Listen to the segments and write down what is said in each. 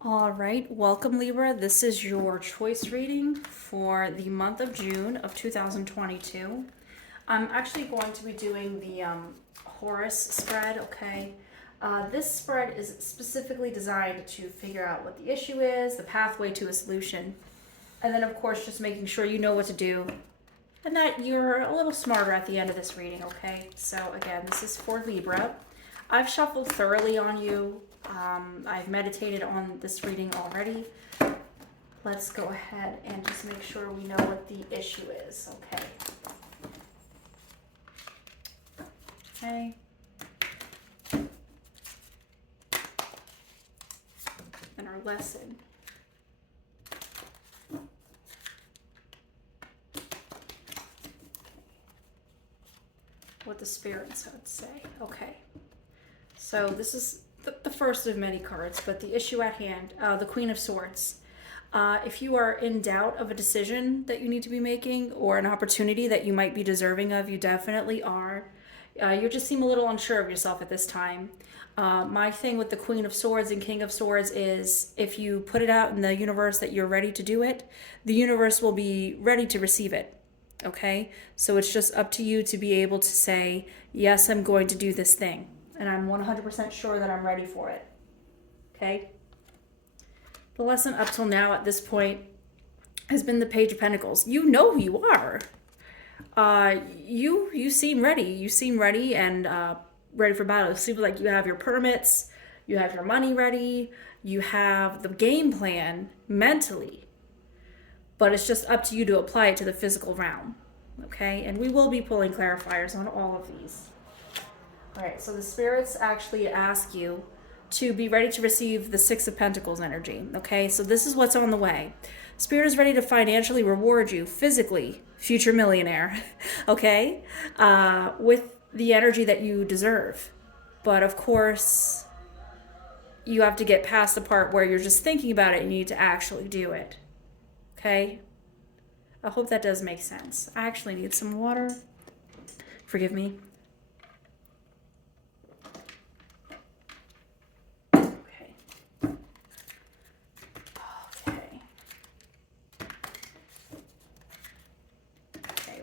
All right, welcome Libra. This is your choice reading for the month of June of 2022. I'm actually going to be doing the Horus spread, okay? This spread is specifically designed to figure out what the issue is, the pathway to a solution, and then of course just making sure you know what to do and that you're a little smarter at the end of this reading, okay? So again, this is for Libra. I've shuffled thoroughly on you. I've meditated on this reading already. Let's go ahead and just make sure we know what the issue is, okay? Okay. And our lesson. What the spirits would say. Okay. So this is the first of many cards, but the issue at hand, the Queen of Swords. If you are in doubt of a decision that you need to be making or an opportunity that you might be deserving of, you definitely are. You just seem a little unsure of yourself at this time. My thing with the Queen of Swords and King of Swords is if you put it out in the universe that you're ready to do it, the universe will be ready to receive it. Okay? So it's just up to you to be able to say, yes, I'm going to do this thing. And I'm 100% sure that I'm ready for it. Okay? The lesson up till now at this point has been the Page of Pentacles. You know who you are. You seem ready. You seem ready and ready for battle. It seems like you have your permits, you have your money ready, you have the game plan mentally. But it's just up to you to apply it to the physical realm. Okay? And we will be pulling clarifiers on all of these. All right, so the spirits actually ask you to be ready to receive the Six of Pentacles energy, okay? So this is what's on the way. Spirit is ready to financially reward you physically, future millionaire, okay? With the energy that you deserve. But of course, you have to get past the part where you're just thinking about it and you need to actually do it, okay? I hope that does make sense. I actually need some water. Forgive me.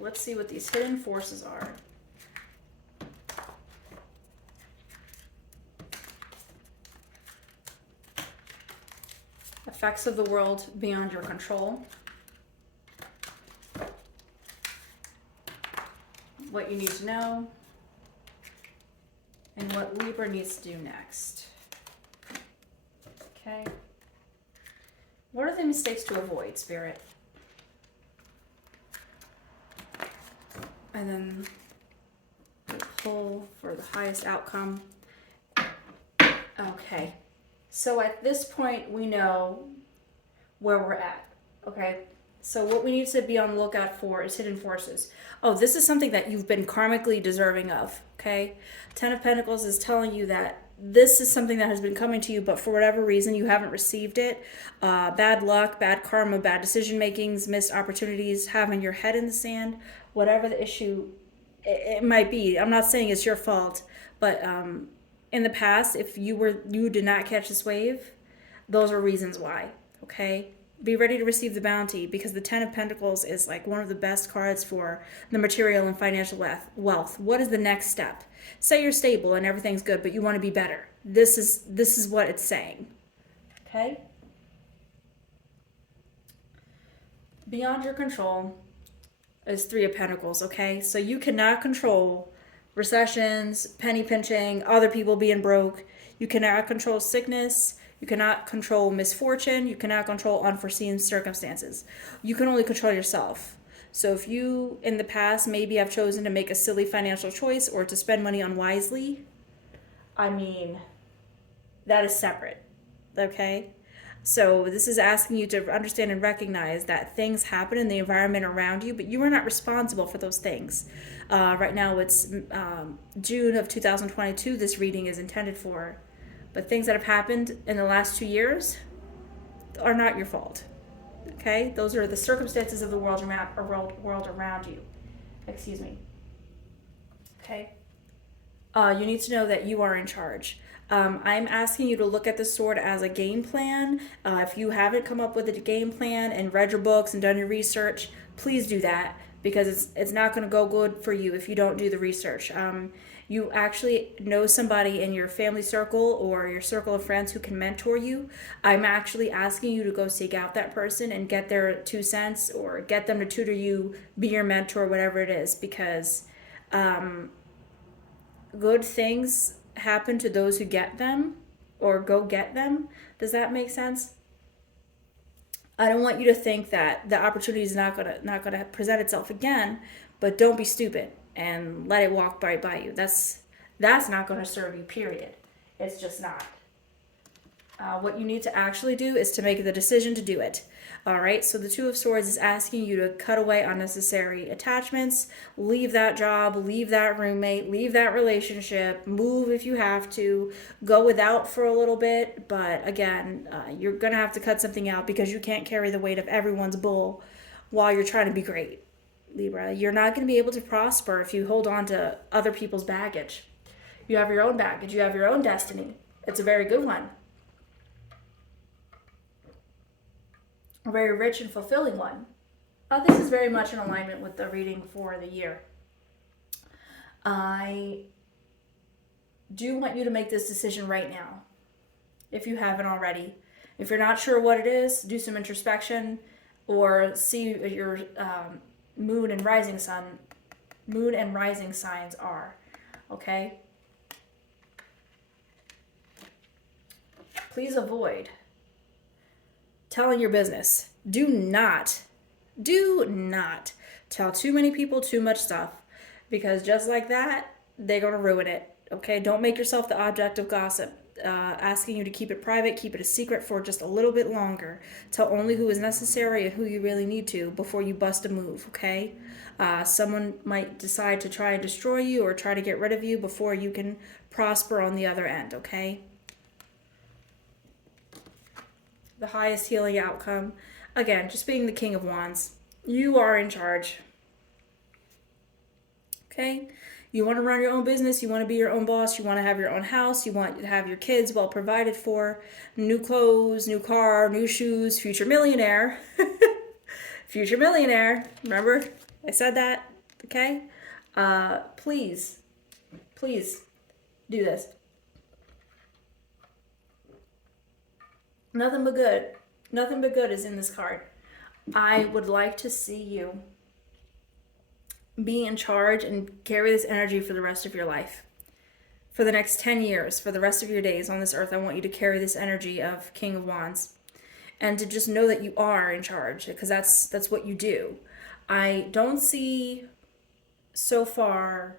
Let's see what these hidden forces are. Effects of the world beyond your control. What you need to know. And what Libra needs to do next. Okay. What are the mistakes to avoid, Spirit? And then we pull for the highest outcome. Okay. So at this point, we know where we're at. Okay. So what we need to be on the lookout for is hidden forces. Oh, this is something that you've been karmically deserving of. Okay. Ten of Pentacles is telling you that this is something that has been coming to you, but for whatever reason, you haven't received it. Bad luck, bad karma, bad decision makings, missed opportunities, having your head in the sand, whatever the issue it might be. I'm not saying it's your fault, but in the past, if you did not catch this wave, those are reasons why. Okay. Be ready to receive the bounty because the Ten of Pentacles is like one of the best cards for the material and financial wealth. What is the next step? Say you're stable and everything's good, but you want to be better. This is what it's saying. Okay? Beyond your control is Three of Pentacles, okay? So you cannot control recessions, penny pinching, other people being broke. You cannot control sickness. You cannot control misfortune. You cannot control unforeseen circumstances. You can only control yourself. So if you, in the past, maybe have chosen to make a silly financial choice or to spend money unwisely, I mean, that is separate, okay? So this is asking you to understand and recognize that things happen in the environment around you, but you are not responsible for those things. Right now it's June of 2022 this reading is intended for. But things that have happened in the last 2 years are not your fault. Okay? Those are the circumstances of the world around you. Excuse me. Okay? You need to know that you are in charge. I'm asking you to look at the sword as a game plan. If you haven't come up with a game plan and read your books and done your research, please do that, because it's not going to go good for you if you don't do the research. You actually know somebody in your family circle or your circle of friends who can mentor you. I'm actually asking you to go seek out that person and get their 2 cents, or get them to tutor you, be your mentor, whatever it is, because good things happen to those who get them or go get them. Does that make sense? I don't want you to think that the opportunity is not gonna present itself again, but don't be stupid and let it walk right by you. That's not gonna serve you. Period. It's just not. What you need to actually do is to make the decision to do it. All right, so the Two of Swords is asking you to cut away unnecessary attachments, leave that job, leave that roommate, leave that relationship, move if you have to, go without for a little bit. But again, you're going to have to cut something out, because you can't carry the weight of everyone's bull while you're trying to be great, Libra. You're not going to be able to prosper if you hold on to other people's baggage. You have your own baggage, you have your own destiny. It's a very good one. A very rich and fulfilling one. This is very much in alignment with the reading for the year. I do want you to make this decision right now, if you haven't already. If you're not sure what it is, do some introspection, or see your moon and rising signs are. Okay? Please avoid telling your business. Do not tell too many people too much stuff, because just like that, they're going to ruin it. Okay? Don't make yourself the object of gossip. Asking you to keep it private, keep it a secret for just a little bit longer. Tell only who is necessary and who you really need to before you bust a move, okay? Someone might decide to try and destroy you or try to get rid of you before you can prosper on the other end, okay? The highest healing outcome. Again, just being the King of Wands. You are in charge. Okay? You want to run your own business. You want to be your own boss. You want to have your own house. You want to have your kids well provided for. New clothes, new car, new shoes. Future millionaire. Future millionaire. Remember? I said that. Okay? Please do this. Nothing but good is in this card. I would like to see you be in charge and carry this energy for the rest of your life. For the next 10 years, for the rest of your days on this earth, I want you to carry this energy of King of Wands. And to just know that you are in charge, because that's what you do. I don't see so far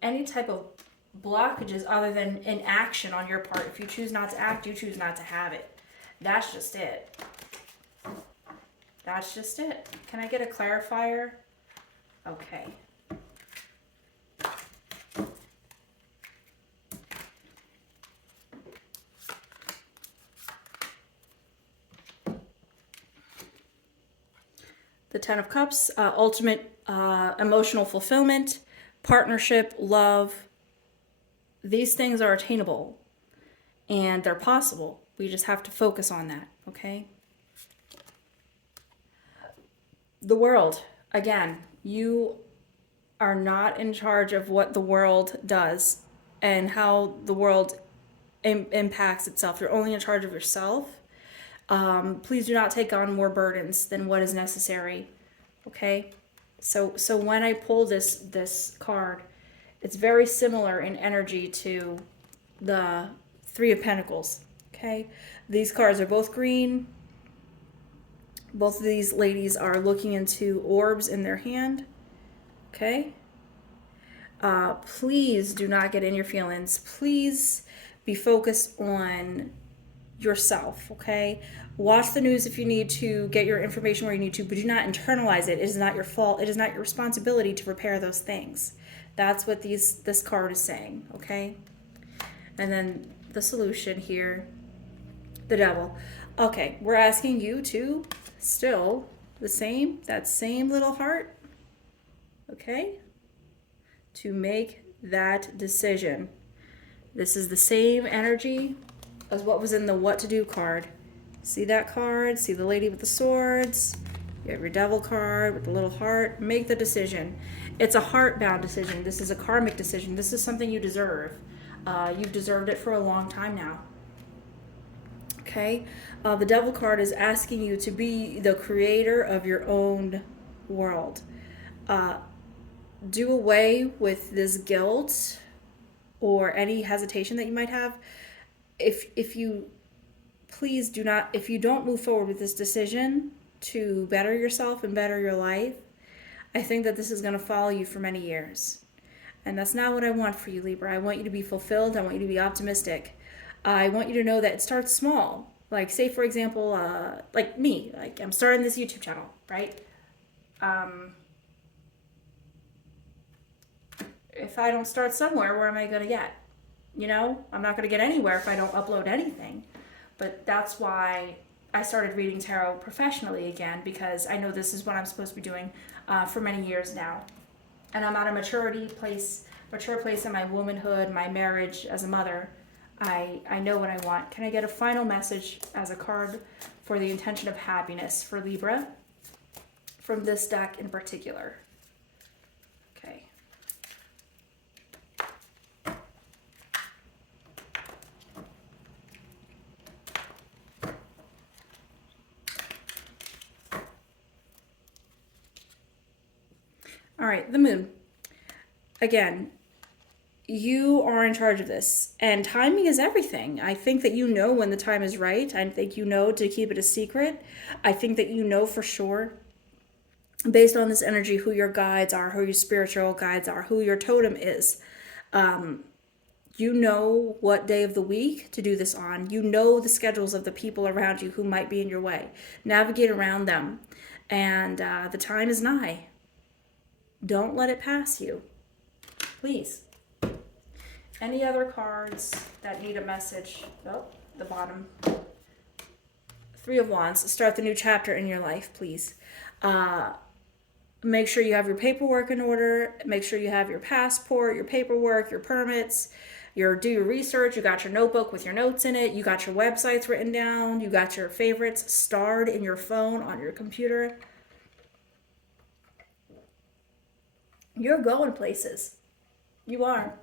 any type of blockages other than inaction on your part. If you choose not to act, you choose not to have it. That's just it. That's just it. Can I get a clarifier? Okay. The Ten of Cups, ultimate emotional fulfillment, partnership, love. These things are attainable and they're possible. We just have to focus on that, okay? The world, again, you are not in charge of what the world does and how the world impacts itself. You're only in charge of yourself. Please do not take on more burdens than what is necessary, okay? So when I pull this card, it's very similar in energy to the Three of Pentacles, okay? These cards are both green. Both of these ladies are looking into orbs in their hand, okay? Please do not get in your feelings. Please be focused on yourself, okay? Watch the news if you need to, get your information where you need to, but do not internalize it. It is not your fault. It is not your responsibility to repair those things. That's what this card is saying, okay? And then the solution here, the Devil. Okay, we're asking you to still that same little heart, okay? To make that decision. This is the same energy as what was in the what to do card. See that card? See the lady with the swords? You have your devil card with the little heart. Make the decision. It's a heart-bound decision. This is a karmic decision. This is something you deserve. You've deserved it for a long time now. Okay? The devil card is asking you to be the creator of your own world. Do away with this guilt or any hesitation that you might have. If you please do not, if you don't move forward with this decision to better yourself and better your life, I think that this is going to follow you for many years. And that's not what I want for you, Libra. I want you to be fulfilled. I want you to be optimistic. I want you to know that it starts small. Like, say, for example, like me. Like, I'm starting this YouTube channel, right? If I don't start somewhere, where am I going to get? You know, I'm not going to get anywhere if I don't upload anything. But that's why I started reading tarot professionally again, because I know this is what I'm supposed to be doing for many years now. And I'm at a mature place in my womanhood, my marriage as a mother. I know what I want. Can I get a final message as a card for the intention of happiness for Libra from this deck in particular? Okay. All right, the moon. Again, you are in charge of this, and timing is everything. I think that you know when the time is right. I think you know to keep it a secret. I think that you know for sure, based on this energy, who your guides are, who your spiritual guides are, who your totem is. You know what day of the week to do this on. You know the schedules of the people around you who might be in your way. Navigate around them, and the time is nigh. Don't let it pass you, please. Any other cards that need a message? Oh, the bottom. Three of Wands. Start the new chapter in your life, please. Make sure you have your paperwork in order. Make sure you have your passport, your paperwork, your permits. Do your research. You got your notebook with your notes in it. You got your websites written down. You got your favorites starred in your phone, on your computer. You're going places. You are.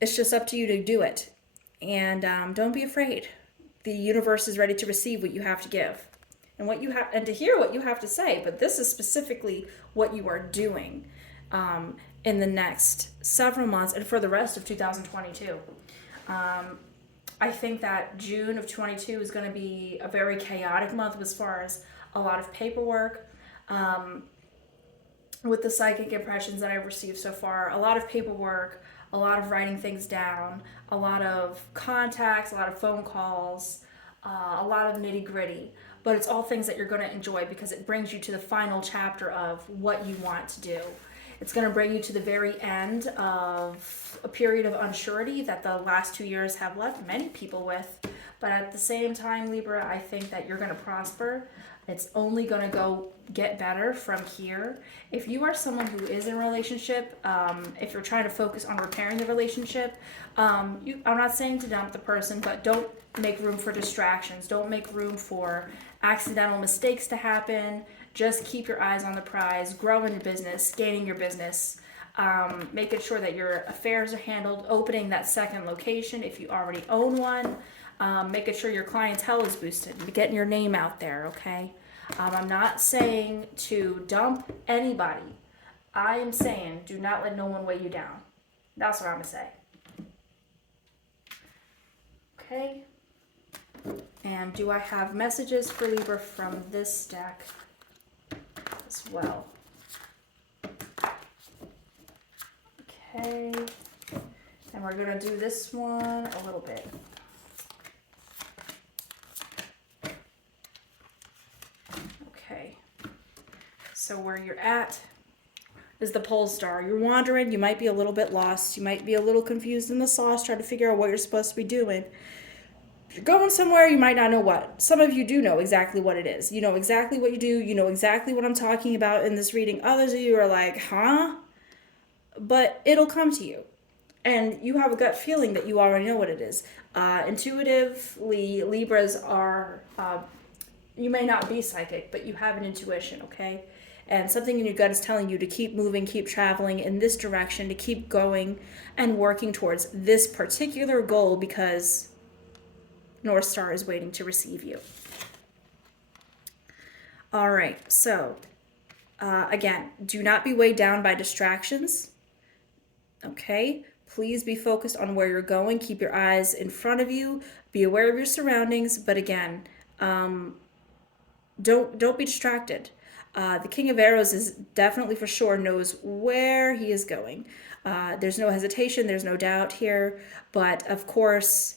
It's just up to you to do it. And don't be afraid. The universe is ready to receive what you have to give. And to hear what you have to say. But this is specifically what you are doing in the next several months and for the rest of 2022. I think that June of 22 is going to be a very chaotic month as far as a lot of paperwork. With the psychic impressions that I've received so far, a lot of paperwork, a lot of writing things down, a lot of contacts, a lot of phone calls, a lot of nitty gritty. But it's all things that you're going to enjoy because it brings you to the final chapter of what you want to do. It's going to bring you to the very end of a period of unsurety that the last 2 years have left many people with. But at the same time, Libra, I think that you're going to prosper. It's only going to go get better from here. If you are someone who is in a relationship, if you're trying to focus on repairing the relationship, I'm not saying to dump the person, but don't make room for distractions. Don't make room for accidental mistakes to happen. Just keep your eyes on the prize, grow in your business, gaining your business, making sure that your affairs are handled, opening that second location if you already own one. Making sure your clientele is boosted, getting your name out there, okay? I'm not saying to dump anybody. I am saying do not let no one weigh you down. That's what I'm going to say. Okay? And do I have messages for Libra from this deck as well? Okay. And we're going to do this one a little bit. Okay, so where you're at is the pole star. You're wandering, you might be a little bit lost, you might be a little confused in the sauce, trying to figure out what you're supposed to be doing. If you're going somewhere, you might not know what. Some of you do know exactly what it is. You know exactly what you do, you know exactly what I'm talking about in this reading. Others of you are like, huh? But it'll come to you. And you have a gut feeling that you already know what it is. Intuitively, Libras are, you may not be psychic, but you have an intuition, okay? And something in your gut is telling you to keep moving, keep traveling in this direction, to keep going and working towards this particular goal, because North Star is waiting to receive you. All right, so again, do not be weighed down by distractions, okay? Please be focused on where you're going. Keep your eyes in front of you. Be aware of your surroundings, but again, don't be distracted. The King of Arrows is definitely for sure knows where he is going. There's no hesitation, there's no doubt here, but of course,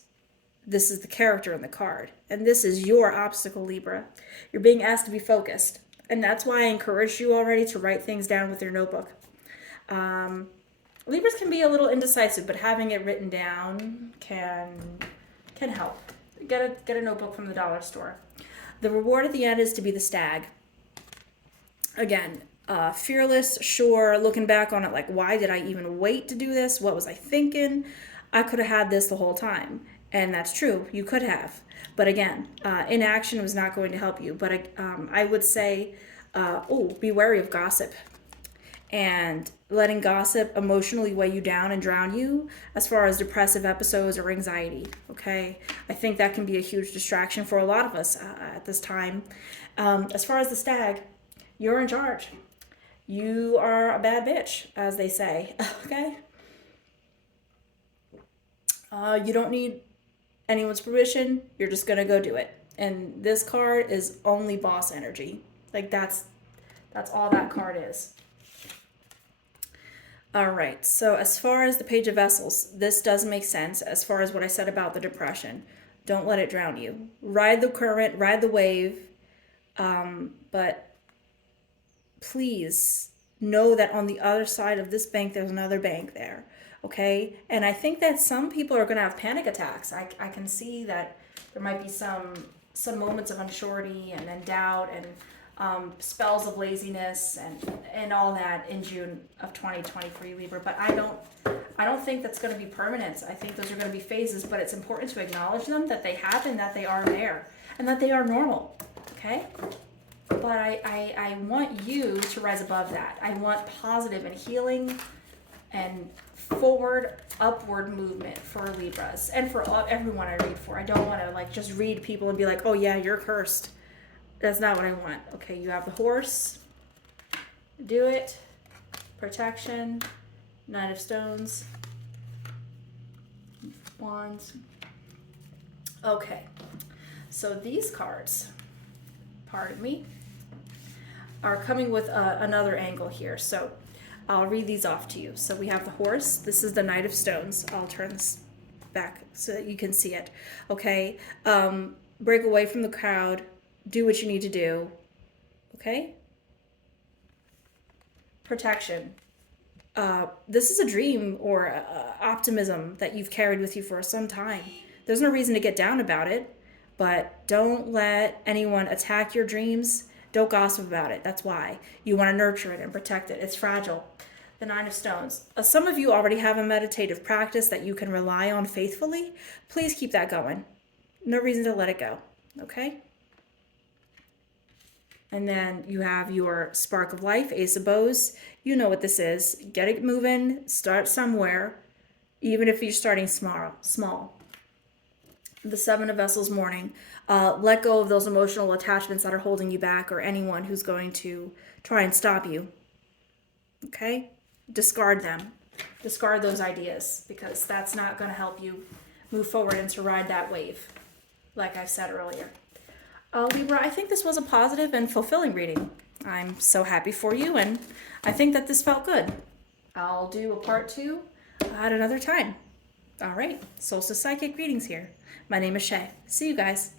this is the character in the card, and this is your obstacle, Libra. You're being asked to be focused, and that's why I encouraged you already to write things down with your notebook. Libras can be a little indecisive, but having it written down can help. Get a notebook from the dollar store. The reward at the end is to be the stag. Again, fearless, sure, looking back on it like, why did I even wait to do this? What was I thinking? I could have had this the whole time. And that's true, you could have. But again, inaction was not going to help you. But I would say, be wary of gossip. And letting gossip emotionally weigh you down and drown you as far as depressive episodes or anxiety, okay? I think that can be a huge distraction for a lot of us at this time. As far as the stag, you're in charge. You are a bad bitch, as they say, okay? You don't need anyone's permission. You're just gonna go do it. And this card is only boss energy. Like that's all that card is. All right, so as far as the Page of Vessels, this does make sense as far as what I said about the depression. Don't let it drown you. Ride the current, ride the wave, but please know that on the other side of this bank, there's another bank there, okay? And I think that some people are gonna have panic attacks. I can see that there might be some moments of unsurety and then doubt and spells of laziness and all that in June of 2023, Libra. But I don't think that's going to be permanent. I think those are going to be phases, but it's important to acknowledge them, that they happen, that they are there, and that they are normal, okay? But I want you to rise above that. I want positive and healing and forward, upward movement for Libras and for everyone I read for. I don't want to like just read people and be like, oh yeah, you're cursed. That's not what I want. Okay, you have the horse. Do it. Protection. Knight of Stones. Wands. Okay. So these cards, pardon me, are coming with another angle here. So I'll read these off to you. So we have the horse. This is the Knight of Stones. I'll turn this back so that you can see it. Okay. Break away from the crowd. Do what you need to do, okay? Protection. This is a dream or optimism that you've carried with you for some time. There's no reason to get down about it, but don't let anyone attack your dreams. Don't gossip about it. That's why. You want to nurture it and protect it. It's fragile. The Nine of Stones. Some of you already have a meditative practice that you can rely on faithfully. Please keep that going. No reason to let it go, okay? And then you have your Spark of Life, Ace of Bows. You know what this is. Get it moving. Start somewhere, even if you're starting small. The Seven of Vessels, Mourning. Let go of those emotional attachments that are holding you back or anyone who's going to try and stop you. Okay? Discard them. Discard those ideas because that's not going to help you move forward and to ride that wave, like I said earlier. Libra, I think this was a positive and fulfilling reading. I'm so happy for you, and I think that this felt good. I'll do a part 2 at another time. All right, Solstice Psychic readings here. My name is Shay. See you guys.